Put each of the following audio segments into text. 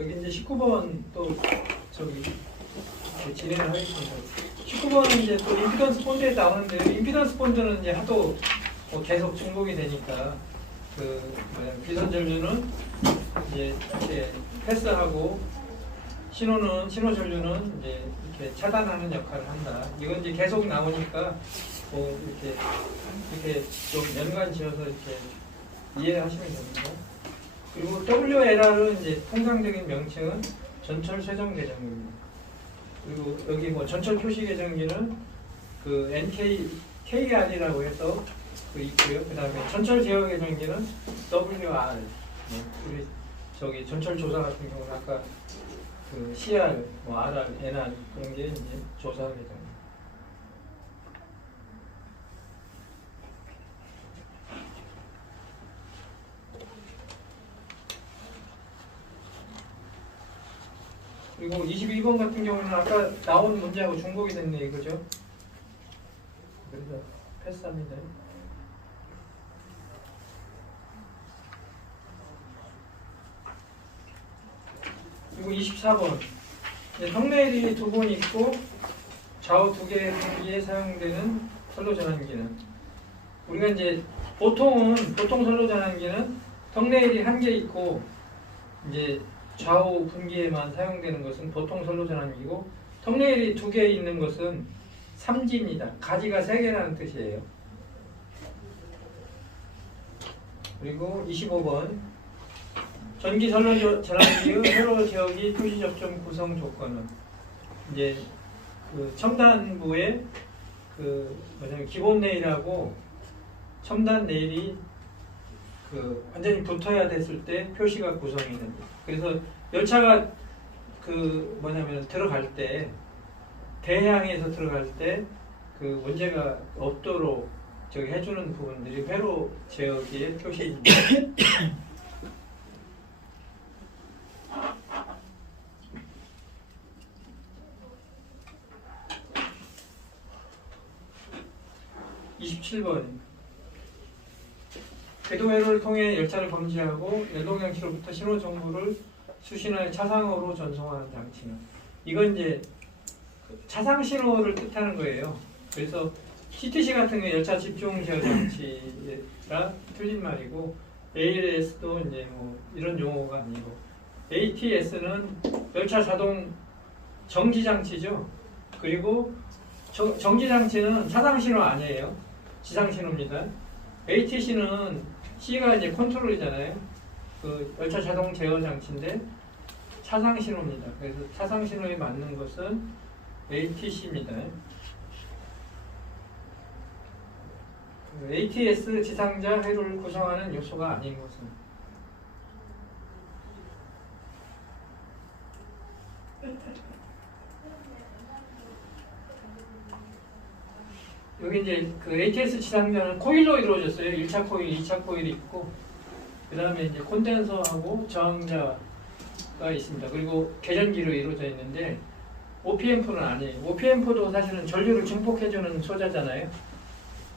여기 이제 19번 또 저기 진행을 하겠습니다. 19번은 이제 또 임피던스 본드에 나오는데 임피던스 본드는 이제 하도 뭐 계속 중복이 되니까 그 비선 전류는 이제 이렇게 패스하고 신호 전류는 이제 이렇게 차단하는 역할을 한다. 이건 이제 계속 나오니까 뭐 이렇게 좀 연관 지어서 이렇게 이해하시면 됩니다. 그리고 WLR은 이제 통상적인 명칭은 전철 쇄정 계정기입니다. 그리고 여기 뭐 전철 표시 계정기는 그 KR이라고 해서 그 있고요. 그 다음에 전철 제어 계정기는 WR. 우리 저기 전철 조사 같은 경우는 아까 그 CR, 뭐 RR, NR 그런 게 이제 조사 계정. 그리고 22번 같은 경우는 아까 나온 문제하고 중복이 됐네 이거죠. 그래서 패스합니다. 그리고 24번 턱레일이 두 번 있고 좌우 두 개의 분기에 사용되는 선로 전환기는 우리가 이제 보통 선로 전환기는 턱레일이 한 개 있고 이제 좌우 분기에만 사용되는 것은 보통 선로 전환기고 턱레일이 두 개 있는 것은 삼지입니다. 가지가 세 개라는 뜻이에요. 그리고 25번 전기 선로 전환기의 회로 제어기 표시 접점 구성 조건은 이제 그 첨단부에 그 뭐냐면 기본 레일하고 첨단 레일이 그 완전히 붙어야 됐을 때 표시가 구성이 됩니다. 그래서 열차가 그 뭐냐면 들어갈 때 대향에서 들어갈 때 그 문제가 없도록 저기 해주는 부분들이 회로 제어기의 표시입니다. (27번) 궤도 회로를 통해 열차를 검지하고 연동장치로부터 신호 정보를 수신하여 차상으로 전송하는 장치는 이건 이제 차상 신호를 뜻하는 거예요. 그래서 CTC 같은 게 열차 집중 제어 장치가 틀린 말이고 ALS도 이제 뭐 이런 용어가 아니고 ATS는 열차 자동 정지 장치죠. 그리고 정지 장치는 차상 신호 아니에요. 지상 신호입니다. ATC는 C가 이제 컨트롤이잖아요. 그 열차 자동 제어 장치인데 차상 신호입니다. 그래서 차상 신호에 맞는 것은 ATC입니다. ATS 지상자 회로를 구성하는 요소가 아닌 것은 여기 이제 그 ATS 지상자는 코일로 이루어졌어요. 1차 코일, 2차 코일이 있고 그 다음에 이제 콘덴서하고 저항자가 있습니다. 그리고 계전기로 이루어져 있는데 OPMP는 아니에요. OPMP도 사실은 전류를 증폭해주는 소자잖아요.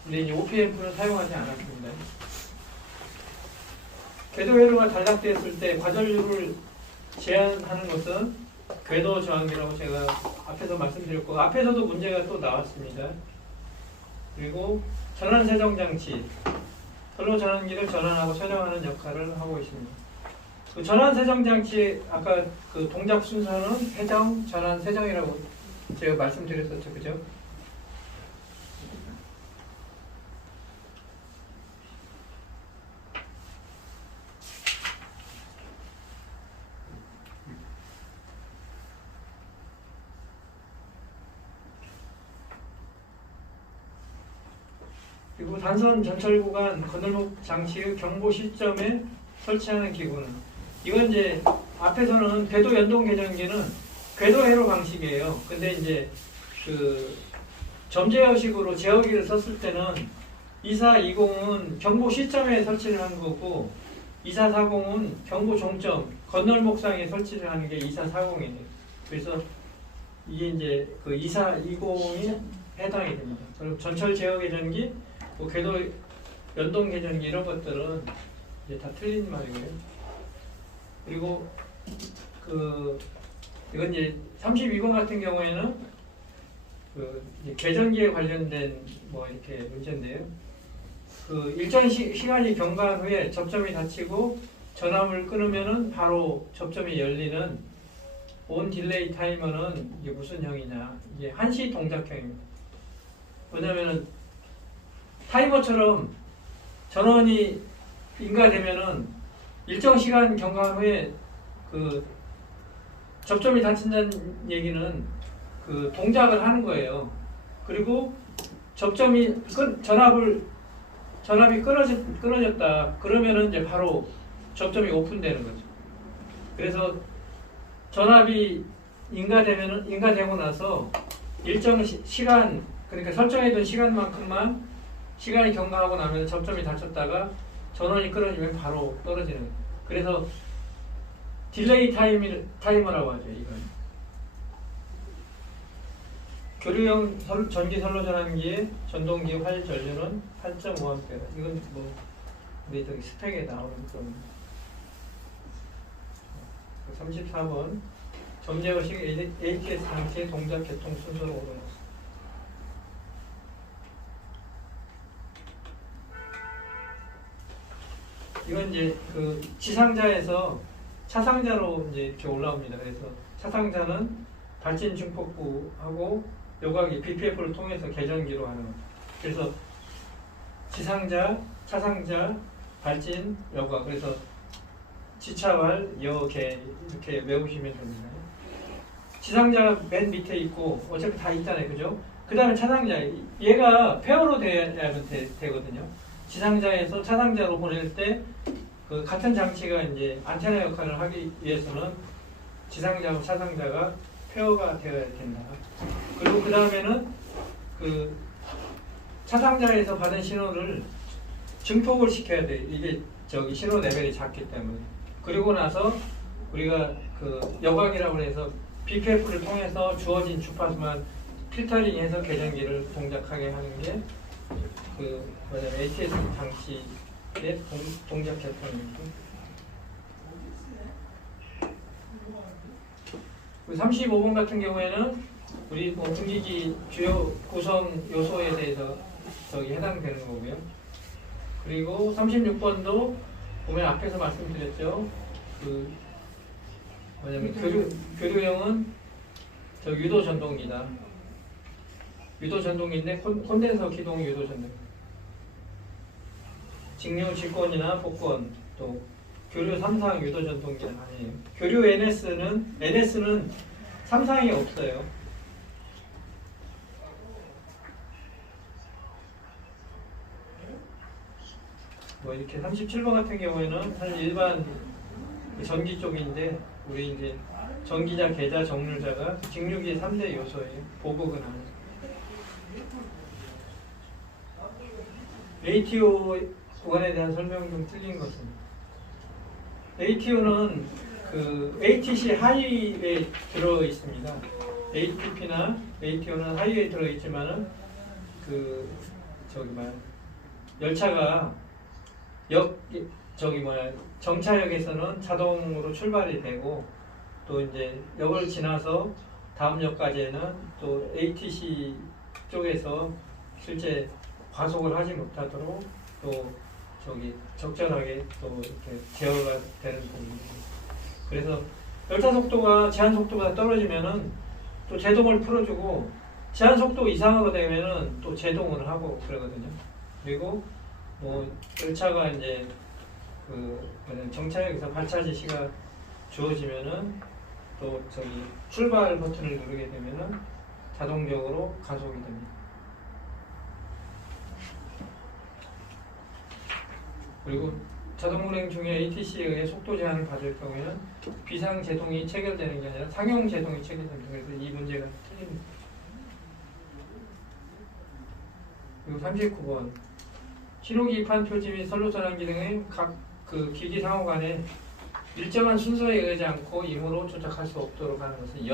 근데 이제 OPMP는 사용하지 않았습니다. 궤도 회로가 단락되었을 때 과전류를 제한하는 것은 궤도 저항기라고 제가 앞에서 말씀드렸고 앞에서도 문제가 또 나왔습니다. 그리고 전환 세정 장치, 선로 전환기를 전환하고 세정하는 역할을 하고 있습니다. 그 전환 세정 장치 아까 그 동작 순서는 회정, 전환, 세정이라고 제가 말씀드렸었죠, 그죠? 그리고 단선 전철 구간 건널목 장치의 경보 시점에 설치하는 기구는 이건 이제 앞에서는 궤도 연동 계전기는 궤도 회로 방식이에요. 근데 이제 그 점제어식으로 제어기를 썼을 때는 2420은 경보 시점에 설치를 한 거고 2440은 경보 종점 건널목상에 설치를 하는 게 2440이에요. 그래서 이게 이제 그 2420이 해당이 됩니다. 그리고 전철 제어 계전기 뭐 궤도 연동 계전기 이런 것들은 이제 다 틀린 말이고요. 그리고 이건 이제 32번 같은 경우에는 이제 계전기에 관련된 뭐 이렇게 문제인데요. 일정 시간이 경과한 후에 접점이 닫히고 전압을 끊으면은 바로 접점이 열리는 온 딜레이 타이머는 이게 무슨 형이냐? 이게 한시 동작형입니다. 왜냐면은 타이머처럼 전원이 인가되면은 일정 시간 경과한 후에 접점이 닫힌다는 얘기는 동작을 하는 거예요. 그리고 전압이 끊어졌다. 그러면은 이제 바로 접점이 오픈되는 거죠. 그래서 전압이 인가되고 나서 일정 시간, 그러니까 설정해둔 시간만큼만 시간이 경과하고 나면 접점이 닫혔다가 전원이 끊어지면 바로 떨어지는 거예요. 그래서 딜레이 타이머라고 하죠. 이건 교류형 전기 선로 전환기의 전동기 활 전류는 8.5A. 이건 뭐 우리 저기 스펙에 나오는 그런. 34번 점제어식 ATS 장치의 동작 개통 순서로 오르났습니다. 이건 이제 지상자에서 차상자로 이제 이렇게 올라옵니다. 그래서 차상자는 발진 중폭부하고 요각이 BPF를 통해서 계전기로 하는 거죠. 그래서 지상자, 차상자, 발진, 여각. 그래서 지차발, 여계 이렇게 외우시면 됩니다. 지상자가 맨 밑에 있고 어차피 다 있잖아요, 그죠? 그 다음에 차상자. 얘가 페어로 돼야 되거든요. 지상자에서 차상자로 보낼 때 같은 장치가 이제 안테나 역할을 하기 위해서는 지상자와 차상자가 페어가 되어야 된다. 그리고 그 다음에는 차상자에서 받은 신호를 증폭을 시켜야 돼. 이게 신호 레벨이 작기 때문에. 그리고 나서 우리가 여각이라고 해서 BPF를 통해서 주어진 주파수만 필터링해서 계전기를 동작하게 하는 게 ATS 장치의 동작 계통입니다. 35번 같은 경우에는 우리 분기기 주요 구성 요소에 대해서 해당되는 거고요. 그리고 36번도 보면 앞에서 말씀드렸죠. 교류형은 유도 전동기다. 유도 전동기인데 콘덴서 기동 유도 전동. 직류 직권이나 복권 또 교류 3상 유도 전동기는 아니에요. 교류 NS는 3상이 없어요. 뭐 이렇게 37번 같은 경우에는 사실 일반 전기 쪽인데 우리 이제 전기자, 계자, 정률자가 직류기의 3대 요소예요. 보급은 아니에요. ATO 구간에 대한 설명 좀 틀린 것은 ATO는 ATC 하이웨이에 들어 있습니다. ATP나 ATO는 하이웨이에 들어 있지만은 열차가 정차역에서는 자동으로 출발이 되고 또 이제 역을 지나서 다음 역까지는 또 ATC 쪽에서 실제 과속을 하지 못하도록 또 적절하게 또 이렇게 제어가 되는 부분입니다. 그래서 열차 속도가 제한 속도가 떨어지면은 또 제동을 풀어주고 제한 속도 이상으로 되면은 또 제동을 하고 그러거든요. 그리고 뭐 열차가 이제 정차역에서 발차 지시가 주어지면은 또 출발 버튼을 누르게 되면은 자동적으로 가속이 됩니다. 그리고 자동 운행 중에 ATC에 의해 속도 제한을 받을 경우에는 비상 제동이 체결되는 게 아니라 상용 제동이 체결됩니다. 그래서 이 문제가 틀립니다. 그리고 39번 신호기판 표지 및 선로 전환기 등의 각 기기 상호 간에 일정한 순서에 의하지 않고 임으로 조작할 수 없도록 하는 것은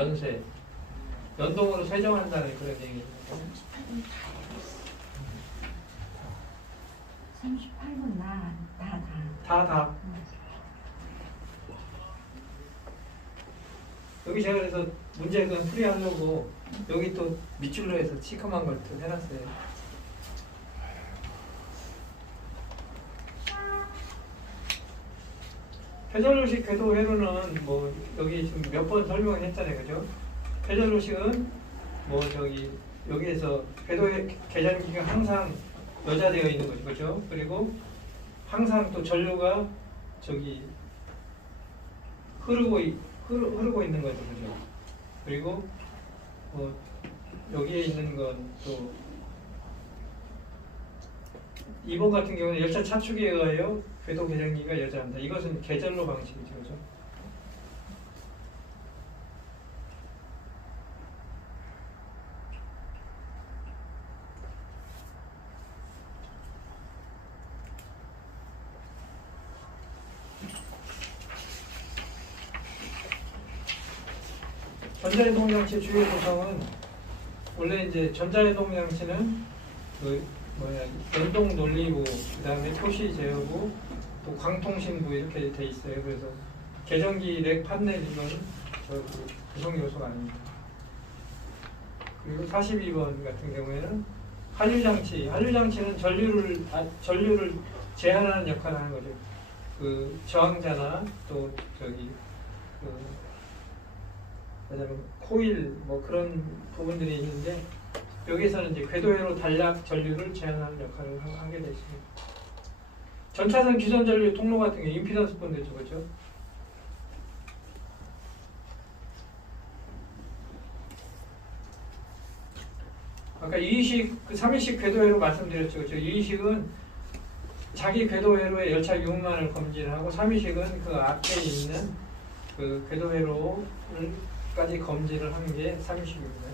연동으로 세정한다는 그런 얘기입니다. 38번 다. 여기 제가 그래서 문제 그 풀이하려고 여기 또 밑줄로 해서 시커먼 걸 또 해놨어요. 회전로식 궤도 회로는 뭐 여기 지금 몇 번 설명을 했잖아요, 그죠? 회전로식은 뭐 저기 여기에서 궤도의 계량기가 항상 여자되어 있는 거죠, 그죠? 그리고 항상 또 전류가 저기 흐르고 있는 거죠, 그죠? 그리고 뭐 여기에 있는 건 또 2번 같은 경우는 열차 차축에 의하여 궤도 계량기가 여자합니다. 이것은 계전로 방식이죠, 그죠? 전자해동장치 주요 구성은 원래 이제 전자해동장치는 그 연동 논리부, 그 다음에 표시 제어부, 또 광통신부 이렇게 돼 있어요. 그래서 계전기 렉 판넬 이건 구성 요소가 아닙니다. 그리고 42번 같은 경우에는 한류장치. 한류장치는 전류를 제한하는 역할을 하는 거죠. 그 저항자나 또 저기 왜냐면 코일 뭐 그런 부분들이 있는데 여기서는 이제 궤도회로 단락 전류를 제한하는 역할을 하게 되어 있습니다. 전차선 기존 전류 통로 같은 경우 임피던스 본드죠, 그렇죠? 아까 2식, 3위식 궤도회로 말씀드렸죠, 그렇죠? 2위식은 자기 궤도회로의 열차 유무만을 검진을 하고 3위식은 그 앞에 있는 그 궤도회로까지 검진을 하는 게 3위식입니다.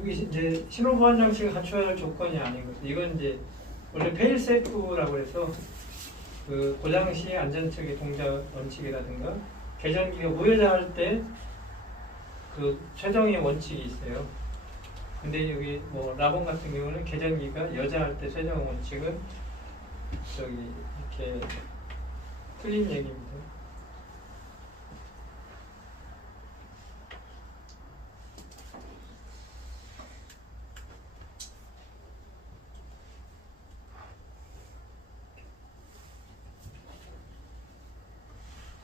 여기 이제 신호 보안 장치가 갖춰야 할 조건이 아니거든요. 이건 이제 원래 페일세이프라고 해서 그 고장 시 안전처리 동작 원칙이라든가 계전기가 무여자할 때 그 최종의 원칙이 있어요. 근데 여기 뭐 라본 같은 경우는 계전기가 여자할 때 최종 원칙은 저기 이렇게 틀린 얘기입니다.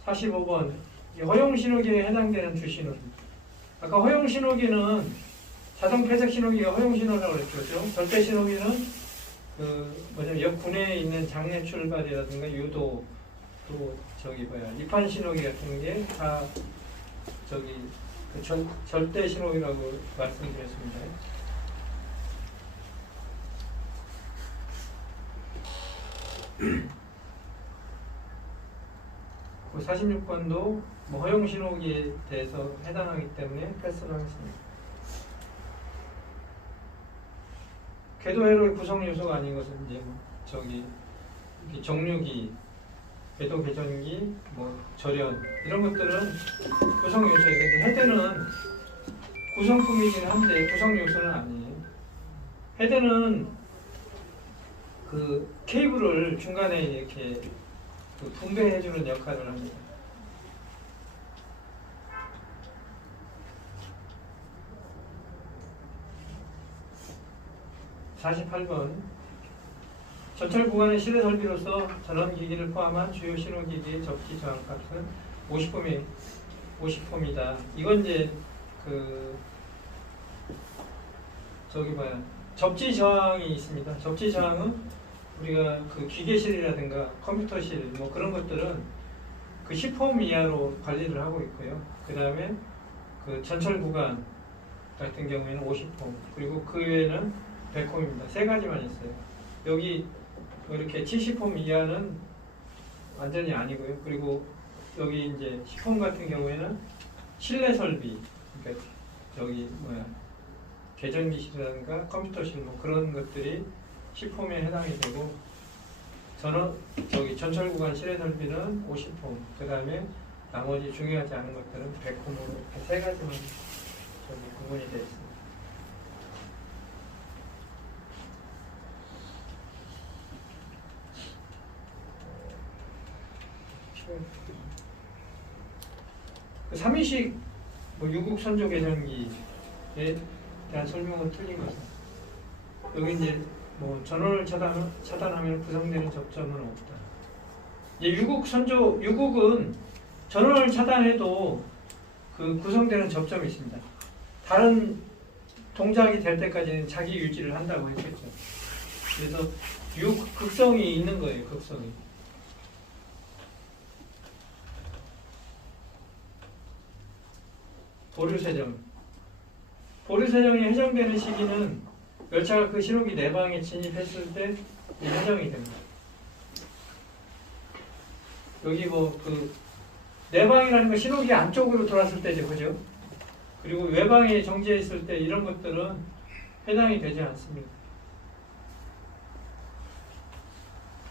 (45번) 허용신호기에 해당되는 주신호입니다. 아까 허용신호기는 자동 폐색 신호기가 허용신호라고 그랬죠. 그렇죠? 절대 신호기는 역 구내에 있는 장내 출발이라든가 유도 또 이판 신호기 같은 게 다 절대 신호기라고 말씀드렸습니다. 46번도 허용 신호기에 대해서 해당하기 때문에 패스를 하겠습니다. 궤도회로의 구성 요소가 아닌 것은 이제 정류기, 궤도 개전기, 절연 이런 것들은 구성 요소이고 헤드는 구성품이긴 한데 구성 요소는 아니에요. 헤드는 그 케이블을 중간에 이렇게 분배해주는 역할을 합니다. 48번 전철 구간의 실내 설비로서 전원기기를 포함한 주요 신호기기의 접지 저항값은 50홈이다. 이건 이제 접지 저항이 있습니다. 접지 저항은 우리가 기계실이라든가 컴퓨터실 그런 것들은 10홈 이하로 관리를 하고 있고요. 그 다음에 전철 구간 같은 경우에는 50홈, 그리고 그 외에는 100홈입니다. 세 가지만 있어요. 여기 이렇게 70홈 이하는 완전히 아니고요. 그리고 여기 이제 10홈 같은 경우에는 실내 설비, 그러니까 계전기실이라든가 컴퓨터실 그런 것들이 10홈에 해당이 되고, 전철 구간 실외 설비는 50홈, 그 다음에 나머지 중요하지 않은 것들은 100홈으로 이렇게 세 가지만 구분이 되어 있습니다. 그 3인식 유국 선조 개정기에 대한 설명은 틀린 거죠. 여기 이제 전원을 차단하면 구성되는 접점은 없다. 이제 유국은 전원을 차단해도 그 구성되는 점점이 있습니다. 다른 동작이 될 때까지는 자기 유지를 한다고 했겠죠. 그래서 극성이 있는 거예요. 극성이. 보류세정이 해정되는 시기는 열차가 그 신호기 내방에 진입했을 때 해정이 됩니다. 여기 내방이라는 건 신호기 안쪽으로 들어왔을 때죠, 그죠? 그리고 외방에 정지해 있을 때 이런 것들은 해당이 되지 않습니다.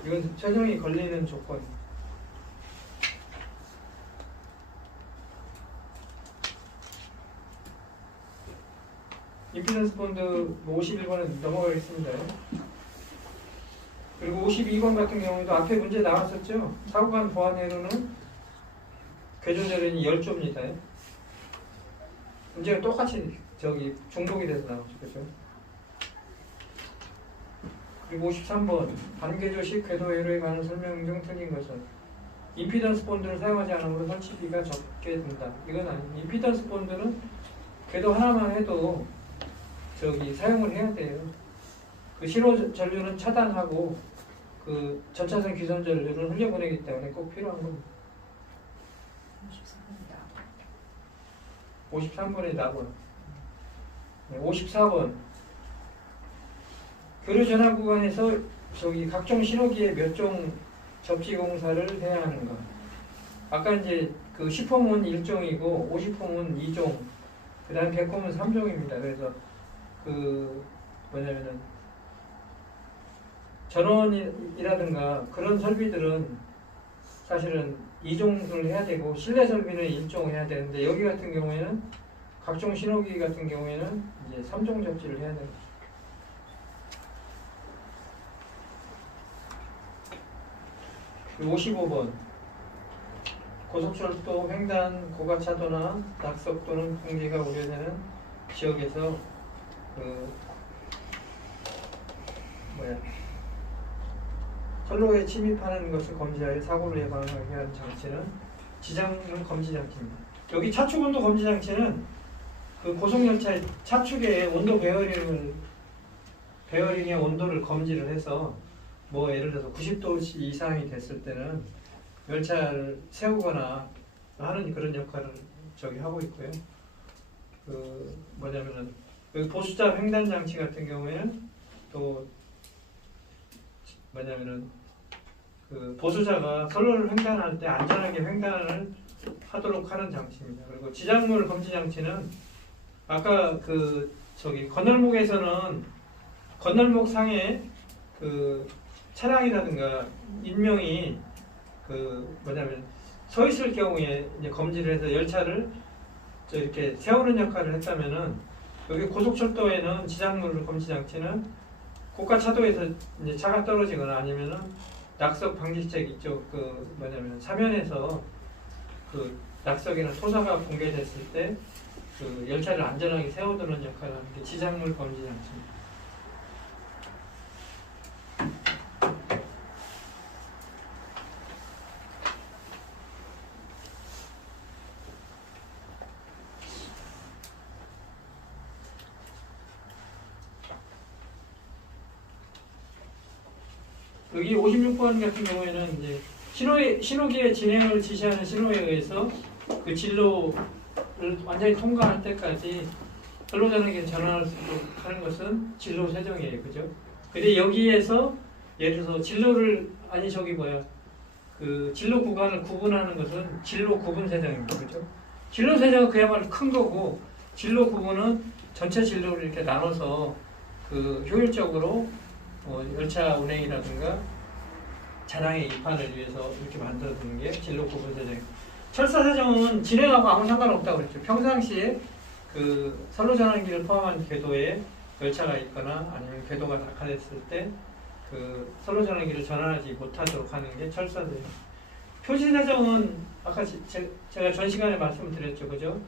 이건 세정이 걸리는 조건입니다. 임피던스 본드 51번은 넘어가겠습니다. 그리고 52번 같은 경우도 앞에 문제 나왔었죠. 사고간 보완회로는 궤조절연이 10조입니다. 문제가 똑같이 중복이 돼서 나오죠. 그죠? 그리고 53번 반궤조식 궤도회로에 관한 설명 중 틀린 것은 임피던스 본드를 사용하지 않으므로 설치비가 적게 든다. 이건 아닙니다. 임피던스 본드는 궤도 하나만 해도 사용을 해야 돼요. 그 신호 전류는 차단하고 그 전차선 기선 전류를 흘려보내기 때문에 꼭 필요한 겁니다. 53번에 나고요. 54번 교류 전환 구간에서 각종 신호기에 몇 종 접지 공사를 해야 하는가. 아까 이제 그 10홈은 1종이고 50홈은 2종, 그 다음 100홈은 3종입니다. 그래서 뭐냐면은 전원이라든가 그런 설비들은 사실은 2종을 해야 되고 실내 설비는 1종 해야 되는데 여기 같은 경우에는 각종 신호기 같은 경우에는 이제 3종 접지를 해야 됩니다. 그리고 55번 고속철도 횡단 고가차도나 낙석도는 공지가 우려되는 지역에서 선로에 침입하는 것을 검지하여 사고를 예방하기 위한 장치는 지장은 검지 장치입니다. 여기 차축온도 검지 장치는 그 고속열차의 차축의 온도 베어링의 온도를 검지를 해서 예를 들어서 90도 이상이 됐을 때는 열차를 세우거나 하는 그런 역할을 하고 있고요. 뭐냐면은 여기 보수자 횡단 장치 같은 경우에는 또 뭐냐면은 보수자가 선로를 횡단할 때 안전하게 횡단을 하도록 하는 장치입니다. 그리고 지장물 검지 장치는 아까 건널목에서는 건널목 상에 차량이라든가 인명이 서 있을 경우에 이제 검지를 해서 열차를 이렇게 세우는 역할을 했다면은 여기 고속철도에는 지장물 검지 장치는 고가 차도에서 이제 차가 떨어지거나 아니면은 낙석 방지책 이쪽 사면에서 낙석이나 토사가 붕괴됐을 때 열차를 안전하게 세워두는 역할을 하는 게 지장물 검지 장치입니다. 여기 56번 같은 경우에는 이제 신호기의 진행을 지시하는 신호에 의해서 그 진로를 완전히 통과할 때까지 선로전환기를 전환할 수 있도록 하는 것은 진로 세정이에요, 그죠? 근데 여기에서 예를 들어서 진로를 진로 구간을 구분하는 것은 진로 구분 세정입니다, 그죠? 진로 세정은 그야말로 큰 거고 진로 구분은 전체 진로를 이렇게 나눠서 효율적으로 열차 운행이라든가 차량의 입판을 위해서 이렇게 만들어두는 게 진로 구분 사정. 철사 사정은 진행하고 아무 상관없다고 그랬죠. 평상시에 그 선로 전환기를 포함한 궤도에 열차가 있거나 아니면 궤도가 낙하됐을 때 그 선로 전환기를 전환하지 못하도록 하는 게 철사 사정. 표시 사정은 아까 제가 전 시간에 말씀드렸죠, 그죠?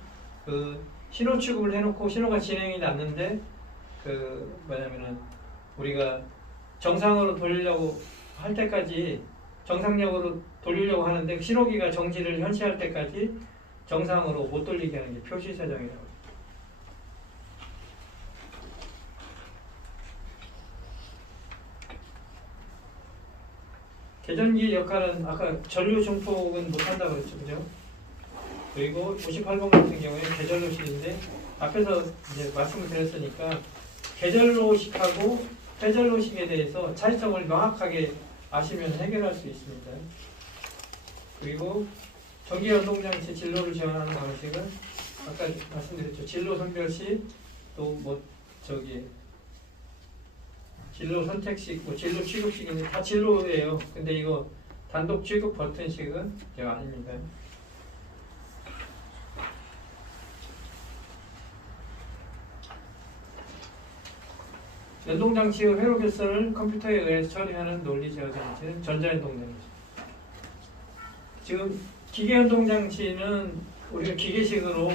그 신호 취급을 해놓고 신호가 진행이 났는데 그 뭐냐면은 우리가 정상으로 돌리려고 할 때까지 정상력으로 돌리려고 하는데 신호기가 정지를 현시할 때까지 정상으로 못 돌리게 하는 게 표시 사정이라고. 계전기의 역할은 아까 전류 중폭은 못한다고 그랬죠, 그죠? 그리고 58번 같은 경우에 계절로식인데 앞에서 이제 말씀을 드렸으니까 계절로식하고 회절로식에 대해서 차이점을 명확하게 아시면 해결할 수 있습니다. 그리고 전기연동장치 진로를 지원하는 방식은 아까 말씀드렸죠. 진로 선별식 또 뭐 저기 진로 선택식, 뭐 진로 취급식인데 다 진로예요. 근데 이거 단독 취급 버튼식은 제가 아닙니다. 연동장치의 회로 결선을 컴퓨터에 의해서 처리하는 논리 제어 장치는 전자연동장치. 지금 기계연동장치는 우리가 기계식으로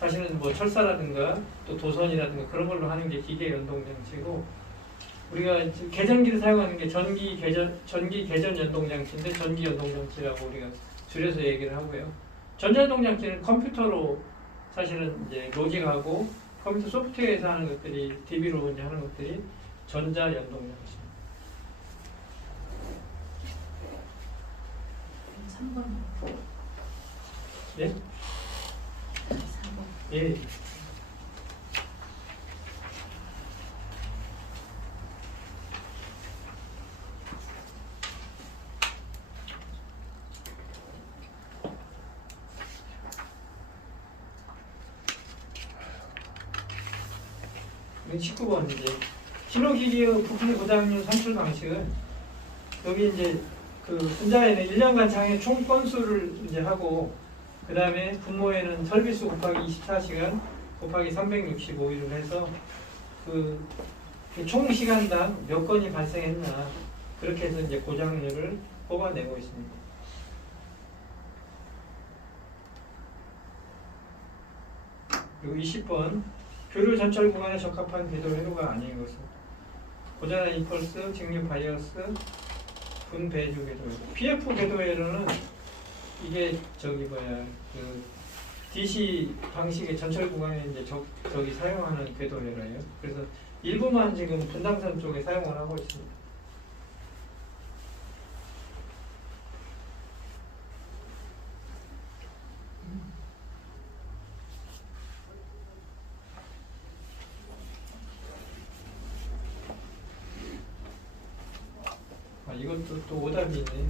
사실은 뭐 철사라든가 또 도선이라든가 그런 걸로 하는 게 기계연동장치고 우리가 계전기를 사용하는 게 전기 계전 연동장치인데 전기연동장치라고 우리가 줄여서 얘기를 하고요. 전자연동장치는 컴퓨터로 사실은 이제 로직하고 컴퓨터 소프트웨어에서 하는 것들이 DB로 이제 하는 것들이 전자연동장치. 3번. 예? 3번. 예. 여기 19번 이제 신호기기의 부품 고장률 산출 방식은 여기 이제 그 분자에는 1년간 장애 총 건수를 이제 하고 그 다음에 분모에는 설비수 곱하기 24시간 곱하기 365일을 해서 그 총 시간당 몇 건이 발생했나 그렇게 해서 이제 고장률을 뽑아내고 있습니다. 그리고 20번 교류 전철 구간에 적합한 궤도 회로가 아닌 것은 고전한 임펄스, 직류 바이어스, 분배주 궤도 회로. PF 궤도 회로는 이게 저기 뭐야 그 DC 방식의 전철 구간에 이제 저기 사용하는 궤도 회로예요. 그래서 일부만 지금 분당선 쪽에 사용을 하고 있습니다. 이것도 또 오답이 있네.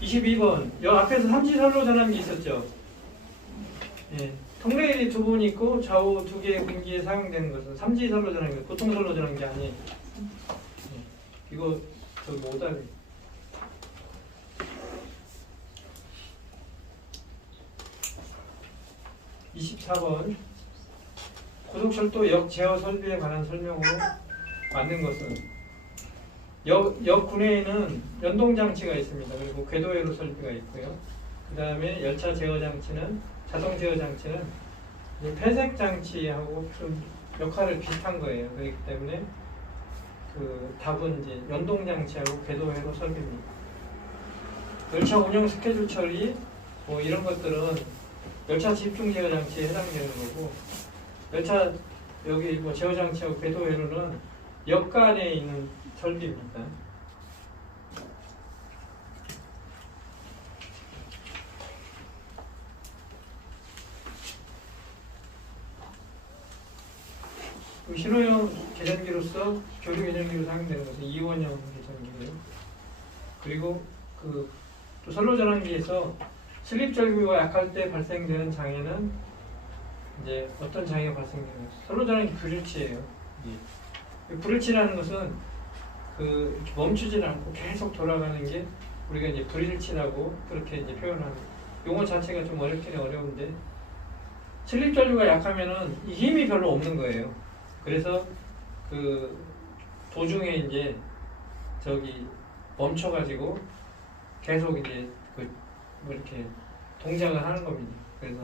22번. 여 앞에서 삼지선로 전환기 있었죠? 예. 통레일이 두 분 있고 좌우 두 개의 공기에 사용되는 것은 삼지선로 전환기, 보통 선로 전환기 아니에요. 예. 이거 저기 오답이. 24번. 고속철도 역 제어 설비에 관한 설명으로 맞는 것은 역 구내에는 연동장치가 있습니다. 그리고 궤도회로 설비가 있고요. 그 다음에 열차 제어장치는 자동 제어장치는 폐색 장치하고 좀 역할을 비슷한 거예요. 그렇기 때문에 그 답은 이제 연동장치하고 궤도회로 설비입니다. 열차 운영 스케줄 처리 뭐 이런 것들은 열차 집중 제어장치에 해당되는 거고 열차 여기 뭐 제어장치하고 궤도회로는 역 간에 있는 설비입니다. 신호형 계전기로서 교류 계전기로 사용되는 것은 이원형 계전기고요. 그리고 또 선로 전환기에서 슬립 절규가 약할 때 발생되는 장애는 이제 어떤 장애가 발생되는 것이 선로 전환기 불일치예요. 불일치라는 것은 이렇게 멈추질 않고 계속 돌아가는 게 우리가 이제 불일치라고 그렇게 이제 표현합니다. 용어 자체가 좀 어렵긴 어려운데 슬립 전류가 약하면은 이 힘이 별로 없는 거예요. 그래서 그 도중에 이제 저기 멈춰가지고 계속 이제 뭐 이렇게 동작을 하는 겁니다. 그래서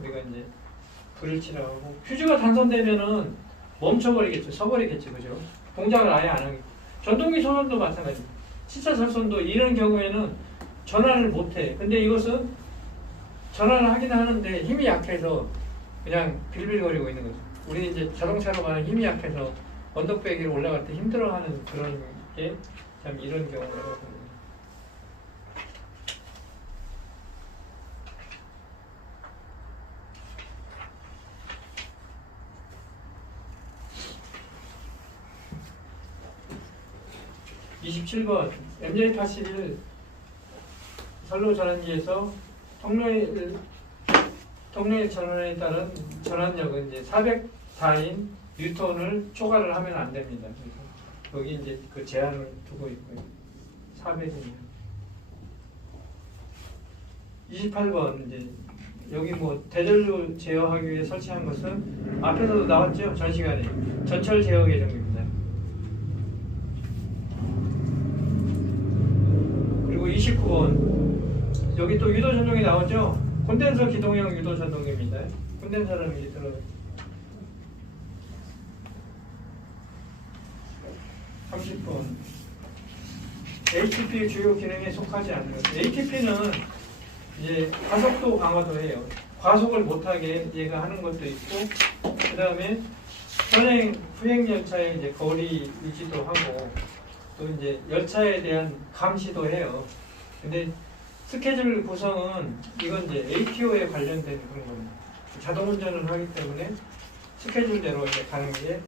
우리가 이제 불일치라고 하고 퓨즈가 단선되면은 멈춰버리겠죠. 서버리겠죠. 그죠? 동작을 아예 안 하겠죠. 전동기 소선도 마찬가지입니다. 시차 설선도 이런 경우에는 전환을 못해. 근데 이것은 전환을 하긴 하는데 힘이 약해서 그냥 빌빌거리고 있는 거죠. 우리 이제 자동차로 가는 힘이 약해서 언덕배 위로 올라갈 때 힘들어하는 그런 게 참 이런 경우라고 봅니다. (27번) MJ81 선로 전환기에서 통로일 전환에 따른 전환력은 이제 400다인 뉴턴을 초과를 하면 안 됩니다. 그래서 여기 이제 그 제한을 두고 있고요. 400이네요. 28번 이제 여기 뭐 대전류 제어하기 위해 설치한 것은 앞에서도 나왔죠. 전 시간에 전철 제어 계정입니다. 그리고 29번 여기 또 유도 전동이 나오죠. 콘덴서 기동형 유도 전동기입니다. 콘덴서라는 게 들어요. 30번 ATP 주요 기능에 속하지 않는 것. ATP는 이제 가속도 강화도 해요. 과속을 못하게 얘가 하는 것도 있고, 그 다음에 후행 열차의 이제 거리 유지도 하고, 또 이제 열차에 대한 감시도 해요. 근데 스케줄 구성은 이건 이제 ATO에 관련된 그런 겁니다. 자동 운전을 하기 때문에 스케줄대로 이제 가는 게